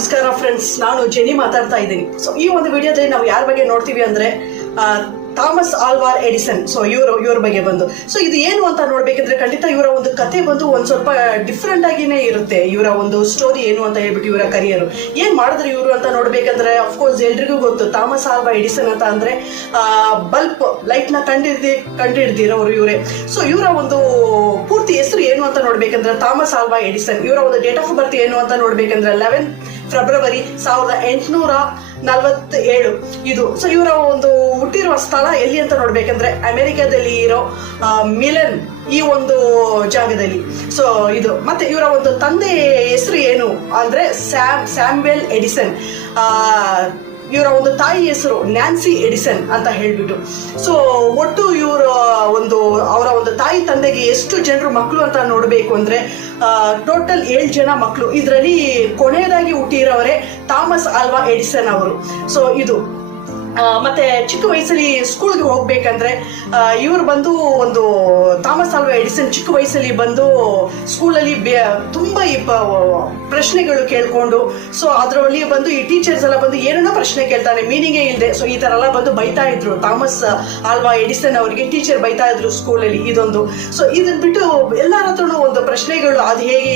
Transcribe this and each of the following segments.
ನಮಸ್ಕಾರ ಫ್ರೆಂಡ್ಸ್, ನಾನು ಜೆನಿ ಮಾತಾಡ್ತಾ ಇದ್ದೀನಿ. ಸೊ ಈ ಒಂದು ವಿಡಿಯೋದಲ್ಲಿ ನಾವು ಯಾರ ಬಗ್ಗೆ ನೋಡ್ತೀವಿ ಅಂದ್ರೆ ಥಾಮಸ್ ಆಲ್ವಾ ಎಡಿಸನ್. ಸೊ ಇವ್ರ ಬಗ್ಗೆ ಬಂದು ಸೊ ಇದು ಏನು ಅಂತ ನೋಡ್ಬೇಕಂದ್ರೆ ಖಂಡಿತ ಇವರ ಒಂದು ಕತೆ ಬಂದು ಒಂದ್ ಸ್ವಲ್ಪ ಡಿಫ್ರೆಂಟ್ ಆಗಿನೇ ಇರುತ್ತೆ. ಇವರ ಒಂದು ಸ್ಟೋರಿ ಏನು ಅಂತ ಹೇಳ್ಬಿಟ್ಟು ಇವರ ಕರಿಯರ್ ಏನ್ ಮಾಡಿದ್ರು ಇವರು ಅಂತ ನೋಡ್ಬೇಕಂದ್ರೆ ಅಫ್ಕೋರ್ಸ್ ಎಲ್ರಿಗೂ ಗೊತ್ತು ಥಾಮಸ್ ಆಲ್ವಾ ಎಡಿಸನ್ ಅಂತ ಅಂದ್ರೆ ಬಲ್ಬ್ ಲೈಟ್ ನ ಕಂಡಿಡ್ದಿರೋರು ಇವರೇ. ಸೊ ಇವರ ಒಂದು ಪೂರ್ತಿ ಹೆಸರು ಏನು ಅಂತ ನೋಡ್ಬೇಕಂದ್ರೆ ಥಾಮಸ್ ಆಲ್ವಾ ಎಡಿಸನ್. ಇವರ ಒಂದು ಡೇಟ್ ಆಫ್ ಬರ್ತ್ ಏನು ಅಂತ ನೋಡ್ಬೇಕಂದ್ರೆ 11 ಫೆಬ್ರವರಿ 1847 ಇದು. ಸೊ ಇವರ ಒಂದು ಹುಟ್ಟಿರುವ ಸ್ಥಳ ಎಲ್ಲಿ ಅಂತ ನೋಡ್ಬೇಕಂದ್ರೆ ಅಮೆರಿಕಾದಲ್ಲಿ ಇರೋ ಮಿಲನ್ ಈ ಒಂದು ಜಾಗದಲ್ಲಿ. ಸೊ ಇದು ಮತ್ತೆ ಇವರ ಒಂದು ತಂದೆ ಹೆಸರು ಏನು ಅಂದ್ರೆ ಸ್ಯಾಮ್ವೆಲ್ ಎಡಿಸನ್. ಇವರ ಒಂದು ತಾಯಿ ಹೆಸರು ನ್ಯಾನ್ಸಿ ಎಡಿಸನ್ ಅಂತ ಹೇಳ್ಬಿಟ್ಟು. ಸೊ ಒಟ್ಟು ಅವರ ಒಂದು ತಾಯಿ ತಂದೆಗೆ ಎಷ್ಟು ಜನರು ಮಕ್ಕಳು ಅಂತ ನೋಡಬೇಕು ಅಂದ್ರೆ ಟೋಟಲ್ 7 ಜನ ಮಕ್ಕಳು. ಇದರಲ್ಲಿ ಕೊನೆಯದಾಗಿ ಹುಟ್ಟಿರೋವರೇ ಥಾಮಸ್ ಆಲ್ವಾ ಎಡಿಸನ್ ಅವರು. ಸೊ ಇದು ಮತ್ತೆ ಚಿಕ್ಕ ವಯಸ್ಸಲ್ಲಿ ಸ್ಕೂಲ್ಗೆ ಹೋಗ್ಬೇಕಂದ್ರೆ ಇವರು ಬಂದು ಒಂದು ಥಾಮಸ್ ಆಲ್ವಾ ಎಡಿಸನ್ ಚಿಕ್ಕ ವಯಸ್ಸಲ್ಲಿ ಬಂದು ಸ್ಕೂಲಲ್ಲಿ ತುಂಬಾ ಪ್ರಶ್ನೆಗಳು ಕೇಳ್ಕೊಂಡು ಸೊ ಅದರಲ್ಲಿ ಬಂದು ಈ ಟೀಚರ್ಸ್ ಎಲ್ಲ ಬಂದು ಏನೇನೋ ಪ್ರಶ್ನೆ ಕೇಳ್ತಾರೆ, ಮೀನಿಂಗೇ ಇಲ್ಲದೆ. ಸೊ ಈ ತರ ಎಲ್ಲ ಬಂದು ಬೈತಾ ಇದ್ರು ಥಾಮಸ್ ಆಲ್ವಾ ಎಡಿಸನ್ ಅವರಿಗೆ. ಟೀಚರ್ ಬೈತಾ ಇದ್ರು ಸ್ಕೂಲಲ್ಲಿ ಇದೊಂದು. ಸೊ ಇದನ್ನ ಬಿಟ್ಟು ಎಲ್ಲರ ಹತ್ರನೂ ಒಂದು ಪ್ರಶ್ನೆಗಳು, ಅದು ಹೇಗೆ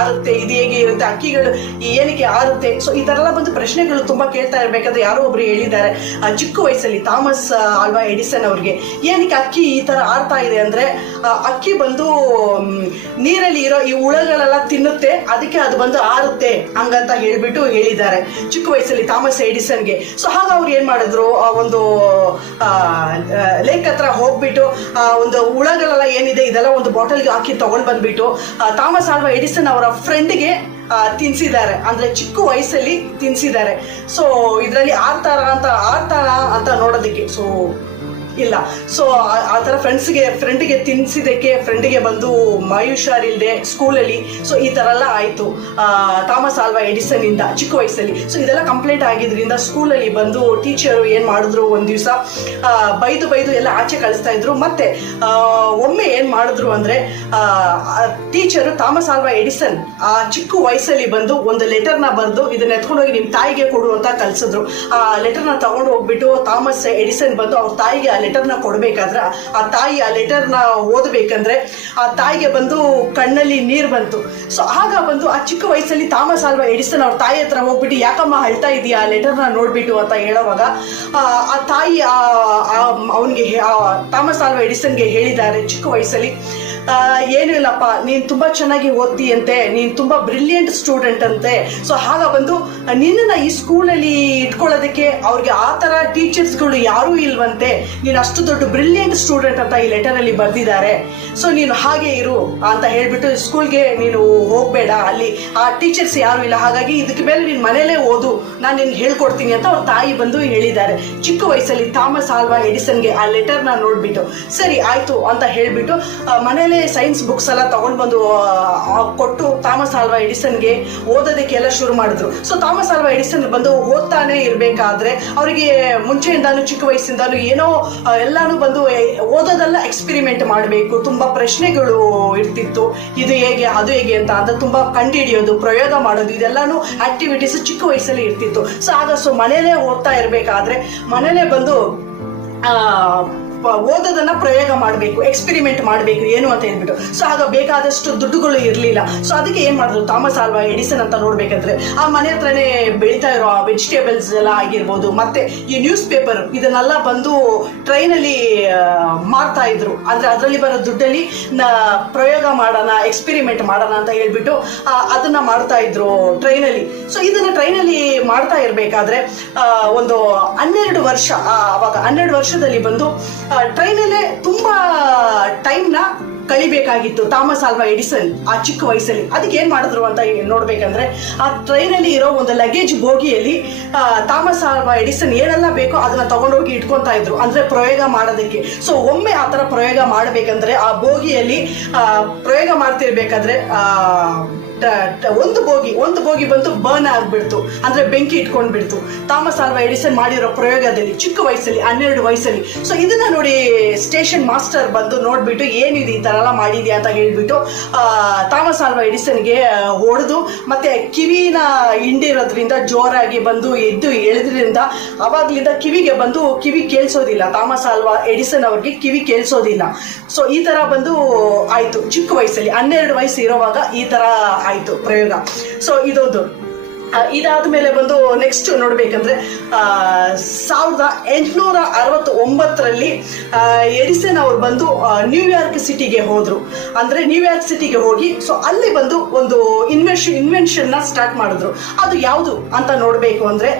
ಆರುತ್ತೆ, ಇದು ಹೇಗೆ ಇರುತ್ತೆ, ಅಕ್ಕಿಗಳು ಏನಕ್ಕೆ ಆರುತ್ತೆ. ಸೊ ಈ ತರ ಎಲ್ಲ ಬಂದು ಪ್ರಶ್ನೆಗಳು ತುಂಬಾ ಕೇಳ್ತಾ ಇರ್ಬೇಕಾದ್ರೆ ಯಾರೋ ಒಬ್ರು ಹೇಳಿದ್ದಾರೆ ಚಿಕ್ಕ ವಯಸ್ಸಲ್ಲಿ ಥಾಮಸ್ ಆಲ್ವಾ ಎಡಿಸನ್ ಅವ್ರಿಗೆ ಏನಕ್ಕೆ ಅಕ್ಕಿ ಈ ತರ ಆಡ್ತಾ ಇದೆ ಅಂದ್ರೆ ಅಕ್ಕಿ ಬಂದು ನೀರಲ್ಲಿ ಇರೋ ಈ ಹುಳಗಳೆಲ್ಲ ತಿನ್ನುತ್ತೆ, ಅದಕ್ಕೆ ಅದು ಬಂದು ಆರುತ್ತೆ ಹಂಗಂತ ಹೇಳ್ಬಿಟ್ಟು ಹೇಳಿದ್ದಾರೆ ಚಿಕ್ಕ ವಯಸ್ಸಲ್ಲಿ ಥಾಮಸ್ ಎಡಿಸನ್ಗೆ. ಸೊ ಆಗ ಅವ್ರು ಏನ್ ಮಾಡಿದ್ರು, ಒಂದು ಲೇಕ್ ಹತ್ರ ಹೋಗ್ಬಿಟ್ಟು ಒಂದು ಹುಳಗಳೆಲ್ಲ ಏನಿದೆ ಇದೆಲ್ಲ ಒಂದು ಬಾಟಲ್ಗೆ ಹಾಕಿ ತಗೊಂಡ್ ಬಂದ್ಬಿಟ್ಟು ಥಾಮಸ್ ಆಲ್ವಾ ಎಡಿಸನ್ ಅವರ ಫ್ರೆಂಡ್ಗೆ ತಿನ್ಸಿದ್ದಾರೆ. ಅಂದ್ರೆ ಚಿಕ್ಕ ವಯಸ್ಸಲ್ಲಿ ತಿನ್ಸಿದ್ದಾರೆ. ಸೊ ಇದರಲ್ಲಿ ಆಡ್ತಾರ ಅಂತ ನೋಡೋದಕ್ಕೆ ಸೊ ಇಲ್ಲ. ಸೊ ಆ ಥರ ಫ್ರೆಂಡ್ಗೆ ತಿನ್ಸಿದಕ್ಕೆ ಫ್ರೆಂಡ್ಗೆ ಬಂದು ಹುಷಾರಿಲ್ದೆ ಸ್ಕೂಲಲ್ಲಿ. ಸೊ ಈ ಥರ ಎಲ್ಲ ಆಯಿತು ಥಾಮಸ್ ಆಲ್ವಾ ಎಡಿಸನ್ ಇಂದ ಚಿಕ್ಕ ವಯಸ್ಸಲ್ಲಿ. ಸೊ ಇದೆಲ್ಲ ಕಂಪ್ಲೇಂಟ್ ಆಗಿದ್ರಿಂದ ಸ್ಕೂಲಲ್ಲಿ ಬಂದು ಟೀಚರು ಏನು ಮಾಡಿದ್ರು, ಒಂದು ದಿವಸ ಬೈದು ಎಲ್ಲ ಆಚೆ ಕಳಿಸ್ತಾ ಇದ್ರು. ಮತ್ತೆ ಒಮ್ಮೆ ಏನು ಮಾಡಿದ್ರು ಅಂದರೆ ಟೀಚರು ಥಾಮಸ್ ಆಲ್ವಾ ಎಡಿಸನ್ ಆ ಚಿಕ್ಕ ವಯಸ್ಸಲ್ಲಿ ಬಂದು ಒಂದು ಲೆಟರ್ನ ಬರೆದು ಇದನ್ನ ಎತ್ಕೊಂಡೋಗಿ ನಿಮ್ಮ ತಾಯಿಗೆ ಕೊಡು ಅಂತ ಕಳಿಸಿದ್ರು. ಆ ಲೆಟರ್ನ ತಗೊಂಡು ಹೋಗ್ಬಿಟ್ಟು ಥಾಮಸ್ ಎಡಿಸನ್ ಬಂದು ಅವ್ರ ತಾಯಿಗೆ ಆ ಲೆಟರ್ನ ಕೊಡ್ಬೇಕಾದ್ರೆ ಆ ತಾಯಿ ಆ ಲೆಟರ್ನ ಓದಬೇಕಂದ್ರೆ ಆ ತಾಯಿಗೆ ಬಂದು ಕಣ್ಣಲ್ಲಿ ನೀರು ಬಂತು. ಸೊ ಆಗ ಬಂದು ಆ ಚಿಕ್ಕ ವಯಸ್ಸಲ್ಲಿ ಥಾಮಸ್ ಆಲ್ವಾ ಎಡಿಸನ್ ಅವ್ರ ತಾಯಿ ಹತ್ರ ಹೋಗ್ಬಿಟ್ಟು ಯಾಕಮ್ಮ ಅಳ್ತಾ ಇದೀಯಾ ಆ ಲೆಟರ್ನ ನೋಡ್ಬಿಟ್ಟು ಅಂತ ಹೇಳೋವಾಗ ಆ ತಾಯಿ ಅವನಿಗೆ ಥಾಮಸ್ ಆಲ್ವಾ ಎಡಿಸನ್ಗೆ ಹೇಳಿದ್ದಾರೆ ಚಿಕ್ಕ ವಯಸ್ಸಲ್ಲಿ, ಏನು ಇಲ್ಲಪ್ಪ, ನೀನ್ ತುಂಬಾ ಚೆನ್ನಾಗಿ ಓದ್ತೀಯಂತೆ, ನೀನ್ ತುಂಬಾ ಬ್ರಿಲಿಯಂಟ್ ಸ್ಟೂಡೆಂಟ್ ಅಂತೆ. ಸೊ ಆಗ ಬಂದು ನಿನ್ನ ಈ ಸ್ಕೂಲಲ್ಲಿ ಇಟ್ಕೊಳ್ಳೋದಕ್ಕೆ ಅವ್ರಿಗೆ ಆ ತರ ಟೀಚರ್ಸ್ಗಳು ಯಾರೂ ಇಲ್ವಂತೆ, ನೀನು ಅಷ್ಟು ದೊಡ್ಡ ಬ್ರಿಲಿಯಂಟ್ ಸ್ಟೂಡೆಂಟ್ ಅಂತ ಈ ಲೆಟರ್ ಅಲ್ಲಿ ಬರ್ದಿದ್ದಾರೆ. ಸೊ ನೀನು ಹಾಗೆ ಇರು ಅಂತ ಹೇಳ್ಬಿಟ್ಟು ಸ್ಕೂಲ್ಗೆ ನೀನು ಹೋಗ್ಬೇಡ, ಅಲ್ಲಿ ಆ ಟೀಚರ್ಸ್ ಯಾರು ಇಲ್ಲ, ಹಾಗಾಗಿ ಇದಕ್ಕೆ ಮೇಲೆ ನೀನ್ ಮನೇಲೇ ಓದು, ನಾನು ನಿನ್ಗೆ ಹೇಳ್ಕೊಡ್ತೀನಿ ಅಂತ ಅವ್ರ ತಾಯಿ ಬಂದು ಹೇಳಿದ್ದಾರೆ ಚಿಕ್ಕ ವಯಸ್ಸಲ್ಲಿ ಥಾಮಸ್ ಆಲ್ವಾ ಎಡಿಸನ್ಗೆ. ಆ ಲೆಟರ್ನ ನೋಡ್ಬಿಟ್ಟು ಸರಿ ಆಯ್ತು ಅಂತ ಹೇಳ್ಬಿಟ್ಟು ಮನೇಲೆ ಸೈನ್ಸ್ ಬುಕ್ಸ್ ಎಲ್ಲ ತಗೊಂಡ್ ಬಂದು ಕೊಟ್ಟು ಥಾಮಸ್ ಆಲ್ವಾ ಎಡಿಸನ್ಗೆ ಓದೋದಕ್ಕೆಲ್ಲ ಶುರು ಮಾಡಿದ್ರು. ಸೊ ಥಾಮಸ್ ಆಲ್ವಾ ಎಡಿಸನ್ ಬಂದು ಓದ್ತಾನೆ ಇರ್ಬೇಕಾದ್ರೆ ಅವರಿಗೆ ಮುಂಚೆಯಿಂದಾನು ಚಿಕ್ಕ ವಯಸ್ಸಿಂದಾನು ಏನೋ ಎಲ್ಲಾನು ಬಂದು ಓದೋದೆಲ್ಲ ಎಕ್ಸ್ಪೆರಿಮೆಂಟ್ ಮಾಡಬೇಕು, ತುಂಬಾ ಪ್ರಶ್ನೆಗಳು ಇರ್ತಿತ್ತು, ಇದು ಹೇಗೆ ಅದು ಹೇಗೆ ಅಂತ ತುಂಬಾ ಕಂಡುಹಿಡಿಯೋದು, ಪ್ರಯೋಗ ಮಾಡೋದು, ಇದೆಲ್ಲಾನು ಆಕ್ಟಿವಿಟೀಸ್ ಚಿಕ್ಕ ವಯಸ್ಸಲ್ಲಿ ಇರ್ತಿತ್ತು. ಸೊ ಆಗ ಮನೇಲೇ ಓದ್ತಾ ಇರ್ಬೇಕಾದ್ರೆ ಮನೇಲೇ ಬಂದು ಓದೋದನ್ನ ಪ್ರಯೋಗ ಮಾಡಬೇಕು, ಎಕ್ಸ್ಪೆರಿಮೆಂಟ್ ಮಾಡಬೇಕು ಏನು ಅಂತ ಹೇಳ್ಬಿಟ್ಟು. ಸೊ ಆಗ ಬೇಕಾದಷ್ಟು ದುಡ್ಡುಗಳು ಇರಲಿಲ್ಲ. ಸೊ ಅದಕ್ಕೆ ಏನ್ ಮಾಡಿದ್ರು ಥಾಮಸ್ ಆಲ್ವಾ ಎಡಿಸನ್ ಅಂತ ನೋಡ್ಬೇಕಂದ್ರೆ ಆ ಮನೆ ಹತ್ರನೇ ಬೆಳೀತಾ ಇರೋ ವೆಜಿಟೇಬಲ್ಸ್ ಎಲ್ಲ ಆಗಿರ್ಬೋದು, ಮತ್ತೆ ಈ ನ್ಯೂಸ್ ಪೇಪರ್ ಇದನ್ನೆಲ್ಲ ಬಂದು ಟ್ರೈನಲ್ಲಿ ಮಾರ್ತಾ ಇದ್ರು. ಅಂದ್ರೆ ಅದರಲ್ಲಿ ಬರೋ ದುಡ್ಡಲ್ಲಿ ಪ್ರಯೋಗ ಮಾಡೋಣ, ಎಕ್ಸ್ಪೆರಿಮೆಂಟ್ ಮಾಡೋಣ ಅಂತ ಹೇಳ್ಬಿಟ್ಟು ಅದನ್ನ ಮಾಡ್ತಾ ಇದ್ರು ಟ್ರೈನಲ್ಲಿ. ಸೊ ಇದನ್ನ ಟ್ರೈನಲ್ಲಿ ಮಾಡ್ತಾ ಇರ್ಬೇಕಾದ್ರೆ ಒಂದು 12 ವರ್ಷ, ಅವಾಗ 12 ವರ್ಷದಲ್ಲಿ ಬಂದು ಟ್ರೈನಲ್ಲೇ ತುಂಬಾ ಟೈಮ್ನ ಕಳಿಬೇಕಾಗಿತ್ತು ಥಾಮಸ್ ಆಲ್ವಾ ಎಡಿಸನ್ ಆ ಚಿಕ್ಕ ವಯಸ್ಸಲ್ಲಿ. ಅದಕ್ಕೆ ಏನ್ ಮಾಡಿದ್ರು ಅಂತ ನೋಡ್ಬೇಕಂದ್ರೆ ಆ ಟ್ರೈನಲ್ಲಿ ಇರೋ ಒಂದು ಲಗೇಜ್ ಬೋಗಿಯಲ್ಲಿ ಥಾಮಸ್ ಆಲ್ವಾ ಎಡಿಸನ್ ಏನೆಲ್ಲ ಬೇಕೋ ಅದನ್ನ ತಗೊಂಡೋಗಿ ಇಟ್ಕೊಂತಾ ಇದ್ರು, ಅಂದ್ರೆ ಪ್ರಯೋಗ ಮಾಡೋದಕ್ಕೆ. ಸೊ ಒಮ್ಮೆ ಆ ತರ ಪ್ರಯೋಗ ಮಾಡ್ಬೇಕಂದ್ರೆ ಆ ಬೋಗಿಯಲ್ಲಿ ಪ್ರಯೋಗ ಮಾಡ್ತಿರ್ಬೇಕಾದ್ರೆ ಒಂದು ಬೋಗಿ ಬಂದು ಬರ್ನ್ ಆಗ್ಬಿಡ್ತು, ಅಂದ್ರೆ ಬೆಂಕಿ ಇಟ್ಕೊಂಡ್ ಬಿಡ್ತು ಥಾಮಸ್ ಆಲ್ವಾ ಎಡಿಸನ್ ಮಾಡಿರೋ ಪ್ರಯೋಗದಲ್ಲಿ ಚಿಕ್ಕ ವಯಸ್ಸಲ್ಲಿ 12 ವಯಸ್ಸಲ್ಲಿ. ಸೊ ಇದನ್ನ ನೋಡಿ ಸ್ಟೇಷನ್ ಮಾಸ್ಟರ್ ಬಂದು ನೋಡ್ಬಿಟ್ಟು ಏನಿದೆ ಈ ತರ ಎಲ್ಲ ಮಾಡಿದ್ಯಾ ಅಂತ ಹೇಳ್ಬಿಟ್ಟು ಥಾಮಸ್ ಆಲ್ವಾ ಎಡಿಸನ್ಗೆ ಹೊಡೆದು ಮತ್ತೆ ಕಿವಿನ ಹಿಂಡಿರೋದ್ರಿಂದ ಜೋರಾಗಿ ಬಂದು ಎದ್ದು ಎಳೆದ್ರಿಂದ ಅವಾಗ್ಲಿಂದ ಕಿವಿಗೆ ಬಂದು ಕಿವಿ ಕೇಳಿಸೋದಿಲ್ಲ, ಥಾಮಸ್ ಆಲ್ವಾ ಎಡಿಸನ್ ಅವ್ರಿಗೆ ಕಿವಿ ಕೇಳಿಸೋದಿಲ್ಲ. ಸೊ ಈ ತರ ಬಂದು ಆಯ್ತು ಚಿಕ್ಕ ವಯಸ್ಸಲ್ಲಿ 12 ವಯಸ್ಸು ಇರೋವಾಗ ಈ ತರ ಆಯ್ತು ಪ್ರಯೋಗ. ಸೊ ಇದೊಂದು. ಇದಾದ ಮೇಲೆ ಬಂದು ನೆಕ್ಸ್ಟ್ ನೋಡ್ಬೇಕಂದ್ರೆ 1869ರಲ್ಲಿ ಎಡಿಸನ್ ಅವ್ರು ಬಂದು ನ್ಯೂಯಾರ್ಕ್ ಸಿಟಿಗೆ ಹೋದ್ರು. ಅಂದ್ರೆ ನ್ಯೂಯಾರ್ಕ್ ಸಿಟಿಗೆ ಹೋಗಿ ಸೊ ಅಲ್ಲಿ ಬಂದು ಒಂದು ಇನ್ವೆನ್ಷನ್ ನ ಸ್ಟಾರ್ಟ್ ಮಾಡಿದ್ರು. ಅದು ಯಾವುದು ಅಂತ ನೋಡ್ಬೇಕು ಅಂದ್ರೆ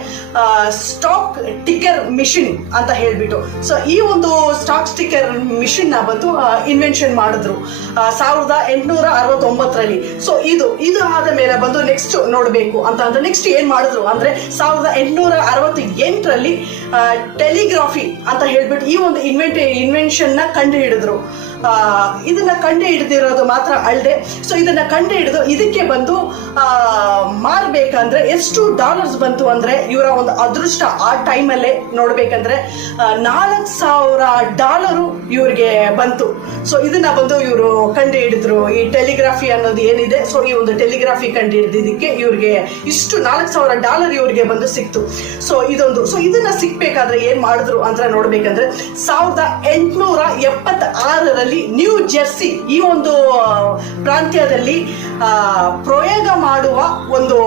ಸ್ಟಾಕ್ ಟಿಕ್ಕರ್ ಮಿಷಿನ್ ಅಂತ ಹೇಳ್ಬಿಟ್ಟು. ಸೊ ಈ ಒಂದು ಸ್ಟಾಕ್ ಟಿಕ್ಕರ್ ಮಿಷಿನ್ ನ ಬಂದು ಇನ್ವೆನ್ಷನ್ ಮಾಡಿದ್ರು 1869ರಲ್ಲಿ. ಸೊ ಇದು ಆದ ಮೇಲೆ ಬಂದು ನೆಕ್ಸ್ಟ್ ನೋಡ್ಬೇಕು ಅಂತ ಅಂದ್ರೆ ನೆಕ್ಸ್ಟ್ ಏನ್ ಮಾಡಿದ್ರು ಅಂದ್ರೆ 1868ರಲ್ಲಿ ಟೆಲಿಗ್ರಾಫಿ ಅಂತ ಹೇಳ್ಬಿಟ್ಟು ಈ ಒಂದು ಇನ್ವೆನ್ಷನ್ ನ ಕಂಡು ಹಿಡಿದ್ರು. ಇದನ್ನ ಕಂಡು ಹಿಡಿದಿರೋದು ಮಾತ್ರ ಅಲ್ಲದೆ ಸೊ ಇದನ್ನ ಕಂಡು ಹಿಡಿದು ಇದಕ್ಕೆ ಬಂದು ಮಾರ್ಬೇಕಂದ್ರೆ ಎಷ್ಟು ಡಾಲರ್ಸ್ ಬಂತು ಅಂದ್ರೆ ಇವರ ಒಂದು ಅದೃಷ್ಟ ಆ ಟೈಮಲ್ಲೇ ನೋಡ್ಬೇಕಂದ್ರೆ $4,000 ಇವ್ರಿಗೆ ಬಂತು. ಸೊ ಇದನ್ನ ಬಂದು ಇವರು ಕಂಡು ಹಿಡಿದ್ರು. ಈ ಟೆಲಿಗ್ರಾಫಿ ಅನ್ನೋದು ಏನಿದೆ ಸೊ ಈ ಒಂದು ಟೆಲಿಗ್ರಾಫಿ ಕಂಡು ಹಿಡಿದಿದ್ದಕ್ಕೆ ಇವ್ರಿಗೆ ಇಷ್ಟು $4,000 ಇವ್ರಿಗೆ ಬಂದು ಸಿಕ್ತು. ಸೊ ಇದೊಂದು. ಸೊ ಇದನ್ನ ಸಿಕ್ಬೇಕಾದ್ರೆ ಏನ್ ಮಾಡಿದ್ರು ಅಂತ ನೋಡ್ಬೇಕಂದ್ರೆ 1876ರಲ್ಲಿ ನ್ಯೂ ಜೆರ್ಸಿ ಈ ಒಂದು ಪ್ರಾಂತ್ಯದಲ್ಲಿ ಪ್ರಯೋಗ ಮಾಡುವ ಒಂದು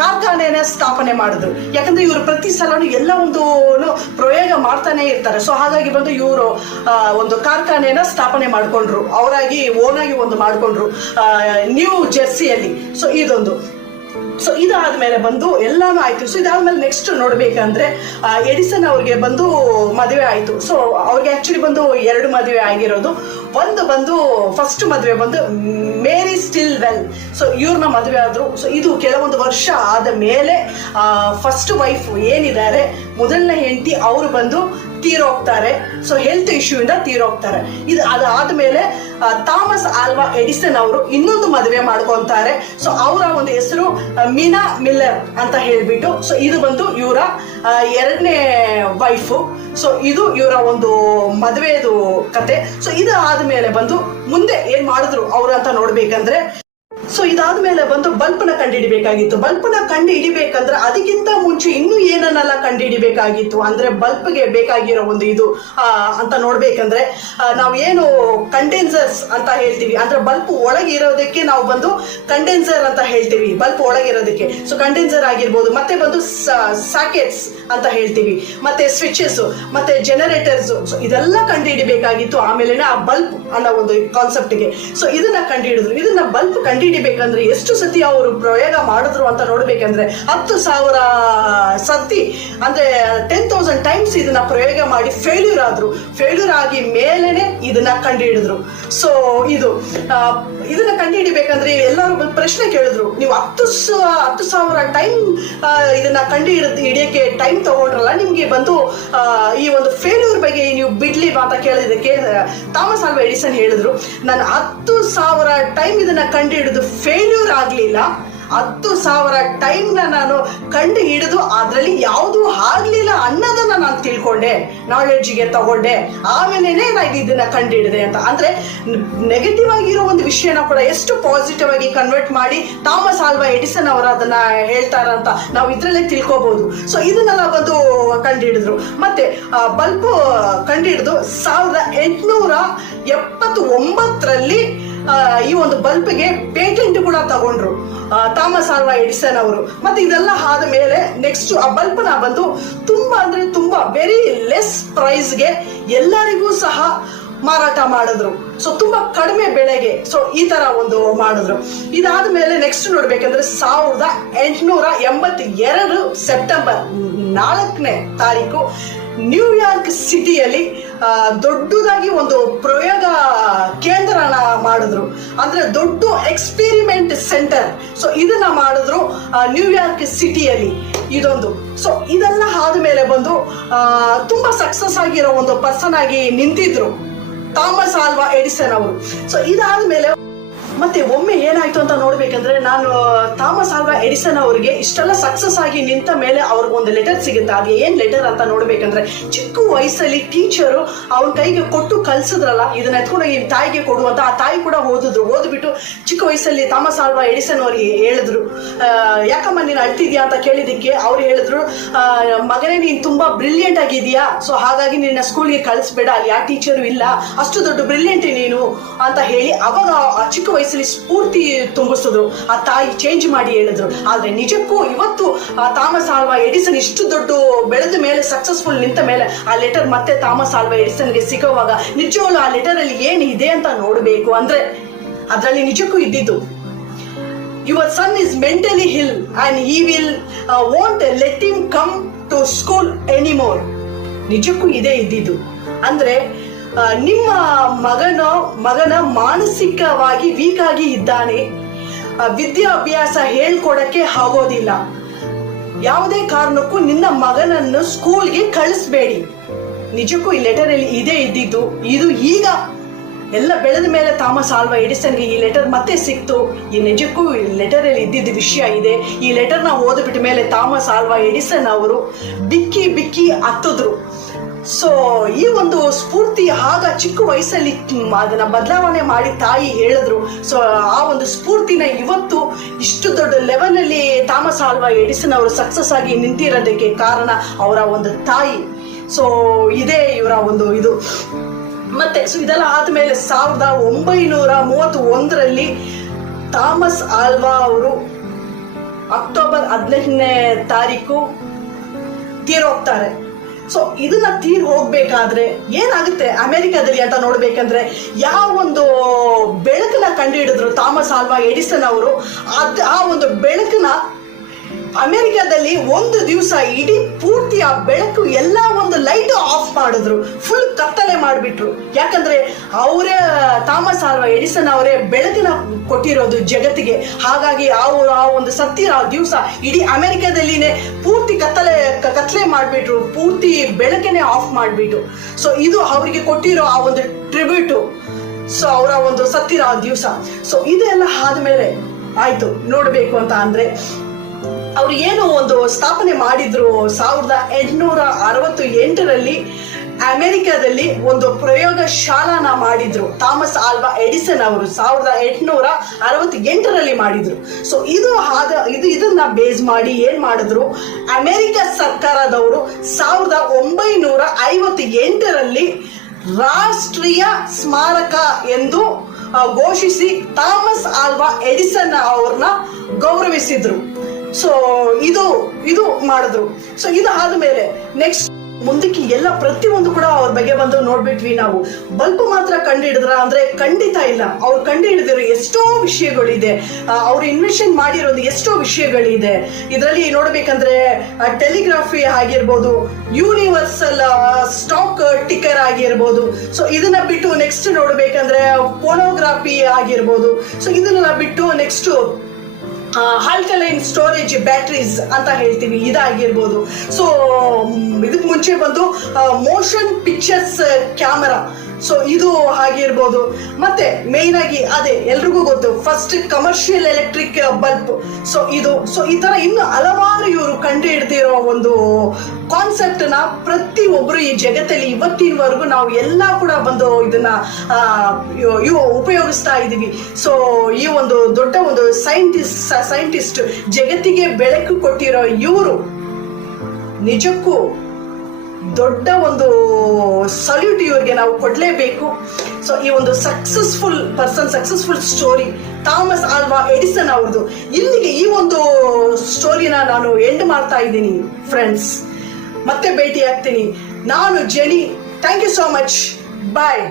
ಕಾರ್ಖಾನೆನ ಸ್ಥಾಪನೆ ಮಾಡಿದ್ರು. ಯಾಕಂದ್ರೆ ಇವರು ಪ್ರತಿ ಸಲನು ಎಲ್ಲ ಒಂದು ಪ್ರಯೋಗ ಮಾಡ್ತಾನೆ ಇರ್ತಾರೆ. ಸೊ ಹಾಗಾಗಿ ಬಂದು ಇವರು ಒಂದು ಕಾರ್ಖಾನೆನ ಸ್ಥಾಪನೆ ಮಾಡ್ಕೊಂಡ್ರು, ಅವರಾಗಿ ಓನಾಗಿ ಒಂದು ಮಾಡ್ಕೊಂಡ್ರು ನ್ಯೂ ಜೆರ್ಸಿಯಲ್ಲಿ. ಸೊ ಇದೊಂದು. ಸೊ ಇದಾದ್ಮೇಲೆ ಬಂದು ಎಲ್ಲಾನು ಆಯ್ತು. ಸೊ ಇದಾದ್ಮೇಲೆ ನೆಕ್ಸ್ಟ್ ನೋಡ್ಬೇಕಂದ್ರೆ ಎಡಿಸನ್ ಅವ್ರಿಗೆ ಬಂದು ಮದುವೆ ಆಯ್ತು. ಸೊ ಅವ್ರಿಗೆ ಆಕ್ಚುಲಿ ಬಂದು 2 ಮದುವೆ ಆಗಿರೋದು. ಒಂದು ಬಂದು ಫಸ್ಟ್ ಮದುವೆ ಬಂದು ಮೇರಿ ಸ್ಟಿಲ್ವೆಲ್. ಸೊ ಇವ್ರನ್ನ ಮದುವೆ ಆದ್ರು. ಸೊ ಇದು ಕೆಲವೊಂದು ವರ್ಷ ಆದ ಮೇಲೆ ಫಸ್ಟ್ ವೈಫ್ ಏನಿದ್ದಾರೆ ಮೊದಲನೇ ಹೆಂಡತಿ ಅವರು ಬಂದು ತೀರೋಗ್ತಾರೆ. ಸೊ ಹೆಲ್ತ್ ಇಶ್ಯೂ ಇಂದ ತೀರೋಗ್ತಾರೆ. ಇದು ಅದಾದ್ಮೇಲೆ ಥಾಮಸ್ ಆಲ್ವಾ ಎಡಿಸನ್ ಅವರು ಇನ್ನೊಂದು ಮದುವೆ ಮಾಡ್ಕೊಂತಾರೆ. ಸೊ ಅವರ ಒಂದು ಹೆಸರು ಮೀನಾ ಮಿಲ್ಲರ್ ಅಂತ ಹೇಳ್ಬಿಟ್ಟು. ಸೊ ಇದು ಬಂದು ಇವರ 2ನೇ ವೈಫು. ಸೊ ಇದು ಇವರ ಒಂದು ಮದುವೆದು ಕತೆ. ಸೊ ಇದು ಆದ್ಮೇಲೆ ಬಂದು ಮುಂದೆ ಏನ್ ಮಾಡಿದ್ರು ಅವ್ರು ಅಂತ ನೋಡ್ಬೇಕಂದ್ರೆ ಸೊ ಇದಾದ್ಮೇಲೆ ಬಂದು ಬಲ್ಪ್ನ ಕಂಡು ಹಿಡಿಬೇಕಾಗಿತ್ತು. ಬಲ್ಪ್ನ ಕಂಡು ಹಿಡಿಬೇಕಂದ್ರೆ ಅದಕ್ಕಿಂತ ಮುಂಚೆ ಇನ್ನೂ ಏನನ್ನೆಲ್ಲ ಕಂಡು ಹಿಡಿಬೇಕಾಗಿತ್ತು ಅಂದ್ರೆ ಬಲ್ಪ್ಗೆ ಬೇಕಾಗಿರೋ ಒಂದು ಇದು ಅಂತ ನೋಡ್ಬೇಕಂದ್ರೆ ನಾವು ಏನು ಕಂಡೆನ್ಸರ್ಸ್ ಅಂತ ಹೇಳ್ತೀವಿ ಅಂದ್ರೆ ಬಲ್ಪ್ ಒಳಗೆ ಇರೋದಕ್ಕೆ ನಾವು ಬಂದು ಕಂಡೆನ್ಸರ್ ಅಂತ ಹೇಳ್ತೀವಿ, ಬಲ್ಪ್ ಒಳಗಿರೋದಕ್ಕೆ. ಸೊ ಕಂಡೆನ್ಸರ್ ಆಗಿರ್ಬೋದು, ಮತ್ತೆ ಬಂದು ಸಾಕೆಟ್ಸ್ ಅಂತ ಹೇಳ್ತೀವಿ, ಮತ್ತೆ ಸ್ವಿಚಸ್, ಮತ್ತೆ ಜನರೇಟರ್ಸ್. ಸೊ ಇದೆಲ್ಲ ಕಂಡು ಹಿಡಿಬೇಕಾಗಿತ್ತು ಆಮೇಲೆ ಆ ಬಲ್ಪ್ ಅನ್ನೋ ಒಂದು ಕಾನ್ಸೆಪ್ಟ್ಗೆ. ಸೊ ಇದನ್ನ ಕಂಡು ಹಿಡಿದ್ರು. ಇದನ್ನ ಬಲ್ಪ್ ಕಂಡು ಹಿಡಿಬೇಕಂದ್ರೆ ಎಷ್ಟು ಸತಿ ಅವರು ಪ್ರಯೋಗ ಮಾಡಿದ್ರು ಅಂತ ನೋಡ್ಬೇಕಂದ್ರೆ 10,000 ಸತಿ ಅಂದ್ರೆ 10,000 ಟೈಮ್ಸ್ ಇದನ್ನ ಪ್ರಯೋಗ ಮಾಡಿ ಫೇಲ್ಯೂರ್ ಆದ್ರು. ಫೇಲ್ಯೂರ್ ಆಗಿ ಮೇಲೆನೆ ಇದನ್ನ ಕಂಡು ಹಿಡಿದ್ರು. ಸೊ ಇದನ್ನ ಕಂಡು ಹಿಡಿಬೇಕಂದ್ರೆ ಎಲ್ಲರೂ ಪ್ರಶ್ನೆ ಕೇಳಿದ್ರು, ನೀವು 10,000 ಟೈಮ್ ಇದನ್ನ ಕಂಡು ಹಿಡಿಯಕ್ಕೆ ಟೈಮ್ ತಗೊಂಡ್ರಲ್ಲ, ನಿಮ್ಗೆ ಬಂದು ಈ ಒಂದು ಫೇಲ್ಯೂರ್ ಬಗ್ಗೆ ನೀವು ಬಿಡ್ಲಿ ಅಂತ ಕೇಳಿದಕ್ಕೆ ಥಾಮಸ್ ಆಲ್ವಾ ಎಡಿಸನ್ ಹೇಳಿದ್ರು, ನಾನು 10,000 ಟೈಮ್ ಇದನ್ನ ಕಂಡು ಹಿಡಿದು ಫೇಲ್ಯೂರ್ ಆಗ್ಲಿಲ್ಲ, 10,000 ಟೈಮ್ನ ನಾನು ಕಂಡು ಹಿಡಿದು ಅದರಲ್ಲಿ ಯಾವುದೂ ಆಗ್ಲಿಲ್ಲ ಅನ್ನೋದನ್ನ ನಾನು ತಿಳ್ಕೊಂಡೆ, ನಾಲೆಡ್ಜ್ಗೆ ತಗೊಂಡೆ, ಆಮೇಲೆ ನಾನು ಇದನ್ನ ಕಂಡು ಹಿಡಿದೆ ಅಂತ. ಅಂದ್ರೆ ನೆಗೆಟಿವ್ ಆಗಿರೋ ಒಂದು ವಿಷಯನ ಕೂಡ ಎಷ್ಟು ಪಾಸಿಟಿವ್ ಆಗಿ ಕನ್ವರ್ಟ್ ಮಾಡಿ ಥಾಮಸ್ ಆಲ್ವಾ ಎಡಿಸನ್ ಅವರು ಅದನ್ನ ಹೇಳ್ತಾರಂತ ನಾವು ಇದ್ರಲ್ಲೇ ತಿಳ್ಕೊಬಹುದು. ಸೊ ಇದನ್ನೆಲ್ಲ ಬಂದು ಕಂಡು ಹಿಡಿದ್ರು. ಮತ್ತೆ ಬಲ್ಬ್ ಕಂಡು ಹಿಡಿದು 1879ರಲ್ಲಿ ಈ ಒಂದು ಬಲ್ಬ್ಗೆ ಪೇಟೆಂಟ್ ಕೂಡ ತಗೊಂಡ್ರು ಥಾಮಸ್ ಆಲ್ವಾ ಎಡಿಸನ್ ಅವರು. ಮತ್ತೆ ಇದೆಲ್ಲ ಆದ ಮೇಲೆ ನೆಕ್ಸ್ಟ್ ಆ ಬಲ್ಬ್ನ ಬಂದು ತುಂಬಾ ಅಂದ್ರೆ ತುಂಬಾ ವೆರಿ ಲೆಸ್ ಪ್ರೈಸ್ಗೆ ಎಲ್ಲರಿಗೂ ಸಹ ಮಾರಾಟ ಮಾಡಿದ್ರು. ಸೊ ತುಂಬಾ ಕಡಿಮೆ ಬೆಲೆಗೆ. ಸೊ ಈ ತರ ಒಂದು ಮಾಡಿದ್ರು. ಇದಾದ ಮೇಲೆ ನೆಕ್ಸ್ಟ್ ನೋಡ್ಬೇಕಂದ್ರೆ 1882 ಸೆಪ್ಟೆಂಬರ್ 4ನೇ ತಾರೀಕು ನ್ಯೂಯಾರ್ಕ್ ಸಿಟಿಯಲ್ಲಿ ದೊಡ್ಡದಾಗಿ ಒಂದು ಪ್ರಯೋಗ ಕೇಂದ್ರನ ಮಾಡಿದ್ರು. ಅಂದ್ರೆ ದೊಡ್ಡ ಎಕ್ಸ್ಪೆರಿಮೆಂಟ್ ಸೆಂಟರ್. ಸೊ ಇದನ್ನ ಮಾಡಿದ್ರು ನ್ಯೂಯಾರ್ಕ್ ಸಿಟಿಯಲ್ಲಿ. ಇದೊಂದು. ಸೊ ಇದೆಲ್ಲ ಆದ್ಮೇಲೆ ಬಂದು ತುಂಬಾ ಸಕ್ಸಸ್ ಆಗಿರೋ ಒಂದು ಪರ್ಸನ್ ಆಗಿ ನಿಂತಿದ್ರು ಥಾಮಸ್ ಆಲ್ವಾ ಎಡಿಸನ್ ಅವರು. ಸೊ ಇದಾದ್ಮೇಲೆ ಮತ್ತೆ ಒಮ್ಮೆ ಏನಾಯ್ತು ಅಂತ ನೋಡ್ಬೇಕಂದ್ರೆ, ನಾನು ಥಾಮಸ್ ಆಲ್ವಾ ಎಡಿಸನ್ ಅವರಿಗೆ ಇಷ್ಟೆಲ್ಲ ಸಕ್ಸಸ್ ಆಗಿ ನಿಂತ ಮೇಲೆ ಅವ್ರಿಗೊಂದು ಲೆಟರ್ ಸಿಗುತ್ತೆ. ಅದು ಏನ್ ಲೆಟರ್ ಅಂತ ನೋಡ್ಬೇಕಂದ್ರೆ, ಚಿಕ್ಕ ವಯಸ್ಸಲ್ಲಿ ಟೀಚರು ಅವನ ಕೈಗೆ ಕೊಟ್ಟು ಕಳ್ಸಿದ್ರಲ್ಲ, ಇದನ್ನ ಎತ್ಕೊಂಡೋಗಿ ತಾಯಿಗೆ ಕೊಡುವಂತ. ಆ ತಾಯಿ ಕೂಡ ಓದ್ಬಿಟ್ಟು ಚಿಕ್ಕ ವಯಸ್ಸಲ್ಲಿ ಥಾಮಸ್ ಆಲ್ವಾ ಎಡಿಸನ್ ಅವ್ರಿಗೆ ಹೇಳಿದ್ರು, ಯಾಕಮ್ಮ ನೀನು ಅಳ್ತಿದ್ಯಾ ಅಂತ ಕೇಳಿದಕ್ಕೆ ಅವ್ರು ಹೇಳಿದ್ರು, ಮಗನೇ ನೀನ್ ತುಂಬಾ ಬ್ರಿಲಿಯಂಟ್ ಆಗಿದ್ಯಾ, ಸೊ ಹಾಗಾಗಿ ನಿನ್ನ ಸ್ಕೂಲ್ಗೆ ಕಳಿಸ್ಬೇಡ, ಅಲ್ಲಿ ಯಾವ ಟೀಚರು ಇಲ್ಲ, ಅಷ್ಟು ದೊಡ್ಡ ಬ್ರಿಲಿಯಂಟ್ ನೀನು ಅಂತ ಹೇಳಿ ಅವಾಗ ಆ ಚಿಕ್ಕ ವಯಸ್ಸಲ್ಲಿ ಸ್ಫೂರ್ತಿ ತುಂಬಿಸಿದ್ರು. ಆ ತಾಯಿ ಚೇಂಜ್ ಮಾಡಿ ಹೇಳಿದ್ರು. ಆದ್ರೆ ನಿಜಕ್ಕೂ ಇವತ್ತು ಥಾಮಸ್ ಆಲ್ವಾ ಎಡಿಸನ್ ಇಷ್ಟು ದೊಡ್ಡ ಬೆಳೆದ ಮೇಲೆ, ಸಕ್ಸಸ್ಫುಲ್ ನಿಂತ ಮೇಲೆ ಆ ಲೆಟರ್ ಮತ್ತೆ ಥಾಮಸ್ ಆಲ್ವಾ ಎಡಿಸನ್ಗೆ ಸಿಗೋವಾಗ ನಿಜವಾಗ್ಲೂ ಆ ಲೆಟರ್ ಅಲ್ಲಿ ಏನಿದೆ ಅಂತ ನೋಡ್ಬೇಕು. ಅಂದ್ರೆ ಅದ್ರಲ್ಲಿ ನಿಜಕ್ಕೂ ಇದ್ದಿದ್ದು, your son is mentally ill and he will want let him come to school anymore. ನಿಜಕ್ಕೂ ಇದೇ ಇದ್ದಿದ್ದು. ಅಂದ್ರೆ ನಿಮ್ಮ ಮಗನ ಮಾನಸಿಕವಾಗಿ ವೀಕ್ ಆಗಿ ಇದ್ದಾನೆ, ವಿದ್ಯಾಭ್ಯಾಸ ಹೇಳ್ಕೊಡಕ್ಕೆ ಆಗೋದಿಲ್ಲ, ಯಾವುದೇ ಕಾರಣಕ್ಕೂ ನಿನ್ನ ಮಗನನ್ನು ಸ್ಕೂಲ್ಗೆ ಕಳಿಸ್ಬೇಡಿ. ನಿಜಕ್ಕೂ ಈ ಲೆಟರ್ ಅಲ್ಲಿ ಇದೇ ಇದ್ದಿದ್ದು. ಇದು ಈಗ ಎಲ್ಲ ಬೆಳೆದ ಮೇಲೆ ಥಾಮಸ್ ಆಲ್ವಾ ಎಡಿಸನ್ಗೆ ಈ ಲೆಟರ್ ಮತ್ತೆ ಸಿಕ್ತು. ಈ ನಿಜಕ್ಕೂ ಈ ಲೆಟರ್ ಅಲ್ಲಿ ಇದ್ದಿದ್ದ ವಿಷಯ ಇದೆ. ಈ ಲೆಟರ್ನ ಓದ್ಬಿಟ್ಟ ಮೇಲೆ ಥಾಮಸ್ ಆಲ್ವಾ ಎಡಿಸನ್ ಅವರು ಬಿಕ್ಕಿ ಹತ್ತಿದ್ರು. ಸೊ ಈ ಒಂದು ಸ್ಫೂರ್ತಿ ಆಗ ಚಿಕ್ಕ ವಯಸ್ಸಲ್ಲಿ ಅದನ್ನ ಬದಲಾವಣೆ ಮಾಡಿ ತಾಯಿ ಹೇಳಿದ್ರು. ಸೊ ಆ ಒಂದು ಸ್ಫೂರ್ತಿನ ಇವತ್ತು ಇಷ್ಟು ದೊಡ್ಡ ಲೆವೆಲ್ ಅಲ್ಲಿ ಥಾಮಸ್ ಆಲ್ವಾ ಎಡಿಸನ್ ಅವರು ಸಕ್ಸಸ್ ಆಗಿ ನಿಂತಿರೋದಕ್ಕೆ ಕಾರಣ ಅವರ ಒಂದು ತಾಯಿ. ಸೊ ಇದೇ ಇವರ ಒಂದು ಇದು. ಮತ್ತೆ ಸೊ ಇದೆಲ್ಲ ಆದ್ಮೇಲೆ 1931 ಥಾಮಸ್ ಆಲ್ವಾ ಅವರು ಅಕ್ಟೋಬರ್ 18ನೇ ತಾರೀಕು ತೀರೋಗ್ತಾರೆ. ಸೊ ಇದನ್ನ ತೀರ್ ಹೋಗ್ಬೇಕಾದ್ರೆ ಏನಾಗುತ್ತೆ ಅಮೆರಿಕಾದಲ್ಲಿ ಅಂತ ನೋಡ್ಬೇಕಂದ್ರೆ, ಯಾವ ಒಂದು ಬೆಳಕನ್ನ ಕಂಡುಹಿಡಿದ್ರು ಥಾಮಸ್ ಆಲ್ವಾ ಎಡಿಸನ್ ಅವರು, ಆ ಒಂದು ಬೆಳಕನ್ನ ಅಮೆರಿಕಾದಲ್ಲಿ ಒಂದು ದಿವಸ ಇಡೀ ಪೂರ್ತಿ ಆ ಬೆಳಕು ಎಲ್ಲ ಒಂದು ಲೈಟ್ ಆಫ್ ಮಾಡಿದ್ರು, ಫುಲ್ ಕತ್ತಲೆ ಮಾಡಿಬಿಟ್ರು. ಯಾಕಂದ್ರೆ ಅವರೇ ಥಾಮಸ್ ಆಲ್ವಾ ಎಡಿಸನ್ ಅವರೇ ಬೆಳಕನ್ನ ಕೊಟ್ಟಿರೋದು ಜಗತ್ತಿಗೆ. ಹಾಗಾಗಿ ಆ ಒಂದು ಸತ್ತಿರ ಆ ದಿವಸ ಇಡೀ ಅಮೆರಿಕಾದಲ್ಲಿನೇ ಪೂರ್ತಿ ಕತ್ತಲೆ ಮಾಡಿಬಿಟ್ರು, ಪೂರ್ತಿ ಬೆಳಕನ್ನೇ ಆಫ್ ಮಾಡಿಬಿಟ್ರು. ಸೊ ಇದು ಅವರಿಗೆ ಕೊಟ್ಟಿರೋ ಆ ಒಂದು ಟ್ರಿಬ್ಯೂಟು. ಸೊ ಅವರ ಒಂದು ಸತ್ತಿರ ಆ ದಿವಸ. ಸೊ ಇದೆಲ್ಲ ಆದ್ಮೇಲೆ ಆಯ್ತು ನೋಡ್ಬೇಕು ಅಂತ ಅಂದ್ರೆ, ಅವ್ರು ಏನು ಒಂದು ಸ್ಥಾಪನೆ ಮಾಡಿದ್ರು 1868 ಅಮೆರಿಕಾದಲ್ಲಿ ಒಂದು ಪ್ರಯೋಗ ಶಾಲಾನ ಮಾಡಿದ್ರು ಥಾಮಸ್ ಆಲ್ವಾ ಎಡಿಸನ್ ಅವರು 1868 ಮಾಡಿದ್ರು. ಸೊ ಇದನ್ನ ಬೇಸ್ ಮಾಡಿ ಏನ್ ಮಾಡಿದ್ರು, ಅಮೆರಿಕ ಸರ್ಕಾರದವರು 1958 ರಾಷ್ಟ್ರೀಯ ಸ್ಮಾರಕ ಎಂದು ಘೋಷಿಸಿ ಥಾಮಸ್ ಆಲ್ವಾ ಎಡಿಸನ್ ಅವ್ರನ್ನ ಗೌರವಿಸಿದ್ರು. ಸೊ ಇದು ಮಾಡಿದ್ರು. ಸೊ ಇದು ಆದ್ಮೇಲೆ ನೆಕ್ಸ್ಟ್ ಮುಂದಕ್ಕೆ ಎಲ್ಲ ಪ್ರತಿಯೊಂದು ಕೂಡ ಅವ್ರ ಬಗ್ಗೆ ಬಂದು ನೋಡ್ಬಿಟ್ವಿ ನಾವು. ಬಲ್ಬ್ ಮಾತ್ರ ಕಂಡು ಹಿಡಿದ್ರ ಅಂದ್ರೆ ಖಂಡಿತ ಇಲ್ಲ. ಅವ್ರು ಕಂಡು ಹಿಡಿದಿರೋ ಎಷ್ಟೋ ವಿಷಯಗಳಿದೆ, ಅವ್ರು ಇನ್ವೆನ್ಷನ್ ಮಾಡಿರೋದು ಎಷ್ಟೋ ವಿಷಯಗಳಿದೆ. ಇದರಲ್ಲಿ ನೋಡ್ಬೇಕಂದ್ರೆ ಟೆಲಿಗ್ರಾಫಿ ಆಗಿರ್ಬೋದು, ಯೂನಿವರ್ಸಲ್ ಸ್ಟಾಕ್ ಟಿಕರ್ ಆಗಿರ್ಬೋದು. ಸೊ ಇದನ್ನ ಬಿಟ್ಟು ನೆಕ್ಸ್ಟ್ ನೋಡ್ಬೇಕಂದ್ರೆ ಫೋನೋಗ್ರಫಿ ಆಗಿರ್ಬೋದು. ಸೊ ಇದನ್ನೆಲ್ಲ ಬಿಟ್ಟು ನೆಕ್ಸ್ಟ್ ಆಲ್ಕಲೈನ್ ಸ್ಟೋರೇಜ್ ಬ್ಯಾಟ್ರೀಸ್ ಅಂತ ಹೇಳ್ತೀವಿ, ಇದಾಗಿರ್ಬೋದು. ಸೊ ಇದಕ್ಕೆ ಮುಂಚೆ ಬಂದು ಮೋಷನ್ ಪಿಕ್ಚರ್ಸ್ ಕ್ಯಾಮರಾ, ಸೊ ಇದು ಆಗಿರ್ಬೋದು. ಮತ್ತೆ ಮೇನ್ ಆಗಿ ಅದೇ ಎಲ್ರಿಗೂ ಗೊತ್ತು, first commercial electric bulb. So ಈ ತರ ಇನ್ನು ಹಲವಾರು ಇವರು ಕಂಡು ಹಿಡ್ದಿರೋ ಒಂದು ಕಾನ್ಸೆಪ್ಟ್ ನ ಪ್ರತಿಯೊಬ್ರು ಈ ಜಗತ್ತಲ್ಲಿ ಇವತ್ತಿನವರೆಗೂ ನಾವು ಎಲ್ಲ ಕೂಡ ಬಂದು ಇದನ್ನ ಉಪಯೋಗಿಸ್ತಾ ಇದೀವಿ. ಸೊ ಈ ಒಂದು ದೊಡ್ಡ ಒಂದು ಸೈಂಟಿಸ್ಟ್ ಜಗತ್ತಿಗೆ ಬೆಳಕು ಕೊಟ್ಟಿರೋ ಇವರು ನಿಜಕ್ಕೂ ದೊಡ್ಡ ಒಂದು ಸಲ್ಯೂಟ್ ಇವ್ರಿಗೆ ನಾವು ಕೊಡ್ಲೇಬೇಕು. ಸೊ ಈ ಒಂದು ಸಕ್ಸಸ್ಫುಲ್ ಸ್ಟೋರಿ ಥಾಮಸ್ ಆಲ್ವಾ ಎಡಿಸನ್ ಅವ್ರದ್ದು ಇಲ್ಲಿಗೆ ಈ ಒಂದು ಸ್ಟೋರಿನ ನಾನು ಎಂಡ್ ಮಾಡ್ತಾ ಇದ್ದೀನಿ ಫ್ರೆಂಡ್ಸ್. ಮತ್ತೆ ಭೇಟಿ ಆಗ್ತೀನಿ. ನಾನು Jenny. Thank you so much. Bye.